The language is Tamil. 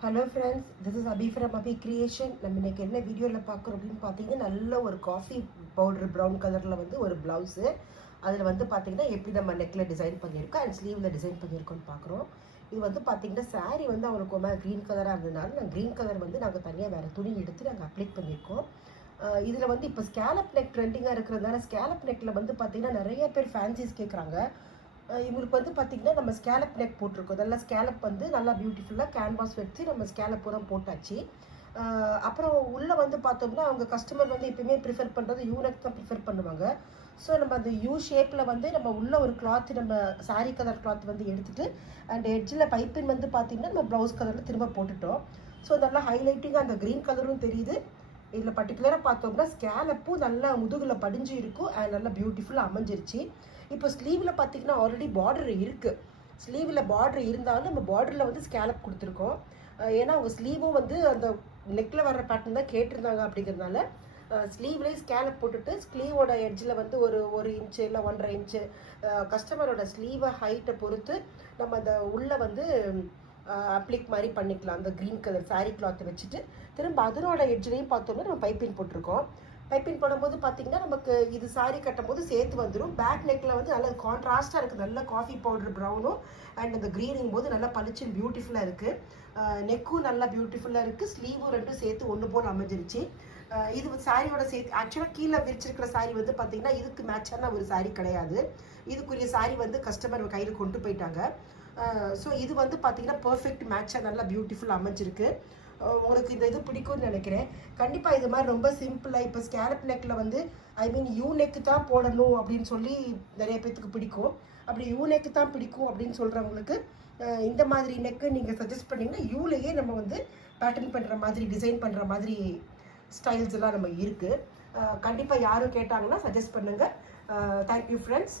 Hello friends, this is Abi from Abi creation. நம்ம இன்னைக்கு என்ன வீடியோவில் பார்க்குறோம் அப்படின்னு பார்த்தீங்கன்னா, நல்ல ஒரு காஃபி பவுடர் ப்ரௌன் கலரில் வந்து ஒரு ப்ளவுஸு. அதில் வந்து பார்த்தீங்கன்னா எப்படி நம்ம நெக்கில் டிசைன் பண்ணியிருக்கோம் அண்ட் ஸ்லீவில் டிசைன் பண்ணியிருக்கோம்னு பார்க்குறோம். இது வந்து பார்த்தீங்கன்னா சாரீ வந்து அவங்களுக்கு ஒரு க்ரீன் கலராக இருந்ததுனால க்ரீன் கலர் வந்து நாங்கள் தனியாக வேறு துணி எடுத்து நாங்கள் அப்ளை பண்ணியிருக்கோம். இதில் வந்து இப்போ ஸ்கேலப் நெக் ட்ரெண்டிங்காக இருக்கிறதுனால ஸ்கேலப் நெக்கில் வந்து பார்த்தீங்கன்னா நிறைய பேர் ஃபேன்சிஸ் கேட்குறாங்க. இவங்களுக்கு வந்து பார்த்திங்கன்னா நம்ம ஸ்கேலப் நெக் போட்டிருக்கோம். நல்லா ஸ்கேலப் வந்து நல்லா பியூட்டிஃபுல்லாக கேன்வாஸ் வச்சு நம்ம ஸ்கேலப் பூரா போட்டாச்சு. அப்புறம் உள்ளே வந்து பார்த்தோம்னா அவங்க கஸ்டமர் வந்து எப்பயுமே ப்ரிஃபர் பண்ணுறது யூ நெக் தான் ப்ரிஃபர் பண்ணுவாங்க. ஸோ நம்ம அந்த யூ ஷேப்பில் வந்து நம்ம உள்ள ஒரு கிளாத் நம்ம சாரீ கலர் கிளாத் வந்து எடுத்துகிட்டு அண்ட் எட்ஜில் பைப்பின் வந்து பார்த்திங்கன்னா நம்ம ப்ளவுஸ் கலரில் திரும்ப போட்டுட்டோம். ஸோ நல்லா ஹைலைட்டிங்காக அந்த க்ரீன் கலரும் தெரியுது. இதில் பர்டிகுலராக பார்த்தோம்னா ஸ்கேலப்பும் நல்லா முதுகில் படிஞ்சு இருக்கும் அண்ட் நல்லா பியூட்டிஃபுல்லாக அமைஞ்சிருச்சு. இப்போ ஸ்லீவில் பார்த்தீங்கன்னா ஆல்ரெடி பார்டர் இருக்குது. ஸ்லீவில் பார்டர் இருந்தாலும் நம்ம பார்டரில் வந்து ஸ்கேலப் கொடுத்துருக்கோம். ஏன்னா அவங்க ஸ்லீவும் வந்து அந்த நெக்கில் வர்ற பேட்டர்ன் தான் கேட்டிருந்தாங்க. அப்படிங்கிறதுனால ஸ்லீவ்லேயே ஸ்கேலப் போட்டுட்டு ஸ்லீவோட எட்ஜில் வந்து ஒரு இன்ச்சு இல்லை 1.5 இன்ச்சு கஸ்டமரோட ஸ்லீவை ஹைட்டை பொறுத்து நம்ம அந்த உள்ளே வந்து அப்ளிக் மாதிரி பண்ணிக்கலாம். அந்த க்ரீன் கலர் சாரீ கிளாத்தை வச்சுட்டு திரும்ப அதனோட எட்ஜ்லேயும் பார்த்தோம்னா நம்ம பைப்பிங் போட்டிருக்கோம். பைப்பிங் போடும்போது பார்த்தீங்கன்னா நமக்கு இது சாரீ கட்டும் போது சேர்த்து வந்துடும். பேக் நெக்கில் வந்து நல்ல கான்ட்ராஸ்டாக இருக்குது. நல்ல காஃபி பவுடர் ப்ரௌனும் அண்ட் அந்த க்ரீனிங் போது நல்லா பளிச்சுன்னு பியூட்டிஃபுல்லாக இருக்குது. நெக்கும் நல்லா பியூட்டிஃபுல்லாக இருக்குது. ஸ்லீவும் ரெண்டும் சேர்த்து ஒன்று போல் அமைஞ்சிருச்சு. இது சாரியோட சேர்த்து ஆக்சுவலாக கீழே விரிச்சிருக்கிற சாரீ வந்து பார்த்தீங்கன்னா இதுக்கு மேட்சான ஒரு சாரீ கிடையாது. இதுக்குரிய சாரீ வந்து கஸ்டமர் கையில் கொண்டு போயிட்டாங்க. ஸோ இது வந்து பார்த்தீங்கன்னா பர்ஃபெக்ட் மேட்சாக நல்லா பியூட்டிஃபுல் அமைஞ்சிருக்கு. உங்களுக்கு இந்த இது பிடிக்கும்னு நினைக்கிறேன். கண்டிப்பாக இது மாதிரி ரொம்ப சிம்பிளாக இப்போ ஸ்கேலப் நெக்கில் வந்து யூ நெக்கு தான் போடணும் அப்படின்னு சொல்லி நிறைய பேர்த்துக்கு பிடிக்கும். அப்படி யூ நெக்கு தான் பிடிக்கும் அப்படின்னு சொல்கிறவங்களுக்கு இந்த மாதிரி நெக்கு நீங்கள் சஜஸ்ட் பண்ணிங்கன்னா யூலேயே நம்ம வந்து பேட்டர்ன் பண்ணுற மாதிரி டிசைன் பண்ணுற மாதிரி ஸ்டைல்ஸ் எல்லாம் நம்ம இருக்குது. கண்டிப்பாக யாரும் கேட்டாங்கன்னா சஜஸ்ட் பண்ணுங்கள். Thank you friends.